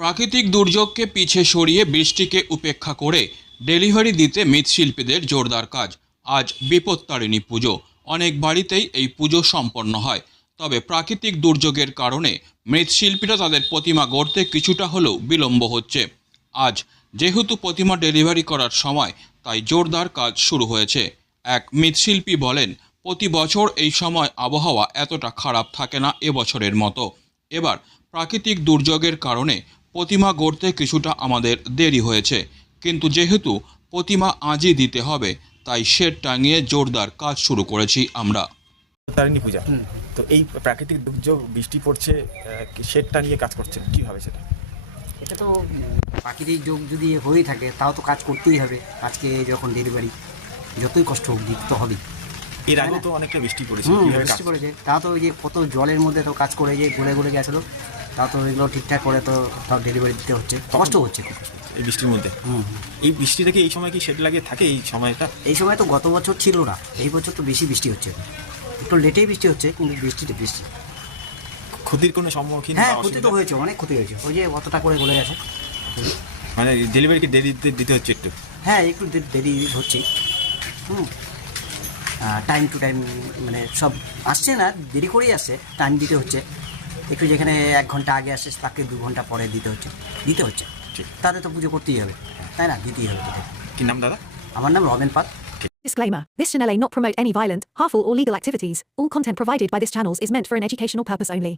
প্রাকৃতিক দুর্যোগকে পিছে সরিয়ে বৃষ্টিকে উপেক্ষা করে ডেলিভারি দিতে মৃৎশিল্পীদের জোরদার কাজ। আজ বিপত্তারিণী পুজো। অনেক বাড়িতেই এই পুজো সম্পন্ন হয়। তবে প্রাকৃতিক দুর্যোগের কারণে মৃৎশিল্পীরা তাদের প্রতিমা গড়তে কিছুটা হলেও বিলম্ব হচ্ছে। আজ যেহেতু প্রতিমা ডেলিভারি করার সময়, তাই জোরদার কাজ শুরু হয়েছে। এক মৃৎশিল্পী বলেন, প্রতি বছর এই সময় আবহাওয়া এতটা খারাপ থাকে না এবছরের মতো। এবার প্রাকৃতিক দুর্যোগের কারণে প্রতিমা গড়তে কিছুটা আমাদের দেরি হয়েছে। কিন্তু যেহেতু প্রতিমা আজই দিতে হবে তাই শেড টাঙিয়ে জোরদার কাজ শুরু করেছি আমরা। তারিণী পূজা। তো এই প্রাকৃতিক দুর্যোগ বৃষ্টি পড়ছে শেডটা নিয়ে কাজ করছেন কীভাবে সেটা? এটা তো প্রাকৃতিক যোগ যদি হয়েই থাকে তাও তো কাজ করতেই হবে আজকে যখন ডেলিভারি যতই কষ্ট হোক তো হবেই। এর আগে তো অনেকটা বৃষ্টি পড়েছে বৃষ্টি পড়েছে। তাও তো ওই যে কত জলের মধ্যে তো কাজ করে যে গলে গলে গেছিল। তাও তো এগুলো ঠিকঠাক করে তো তাও ডেলিভারি দিতে হচ্ছে। কষ্ট হচ্ছে এই বৃষ্টির মধ্যে। এই বৃষ্টিটা কি এই সময় কি শেড লাগিয়ে থাকে এই সময়টা? এই সময় তো গত বছর ছিল না এই বছর তো বেশি বৃষ্টি হচ্ছে। একটু লেটেই বৃষ্টি হচ্ছে কিন্তু বৃষ্টিটা বৃষ্টি। ক্ষতির কোনো সম্মুখীন হ্যাঁ ক্ষতি তো হয়েছে অনেক ক্ষতি হয়েছে। ওই যে অতটা করে গলে গেছে। মানে ডেলিভারিকে দেরি দিতে- দিতে হচ্ছে একটু? হ্যাঁ একটু দেরি হচ্ছে। হুম। টাইম টু টাইম মানে সব আসছে না দেরি করেই আসছে টাইম দিতে হচ্ছে। একটু যেখানে এক ঘন্টা আগে আসছে তাকে দু ঘন্টা পরে দিতে হচ্ছে দিতে হচ্ছে ঠিক। তাদের তো পুজো করতেই হবে তাই না দিতেই হবে দিতে কি নাম দাদা আমার নাম রবেন পাল Disclaimer This channel may not promote any violent, harmful, or legal activities. All content provided by this channel is meant for an educational purpose only.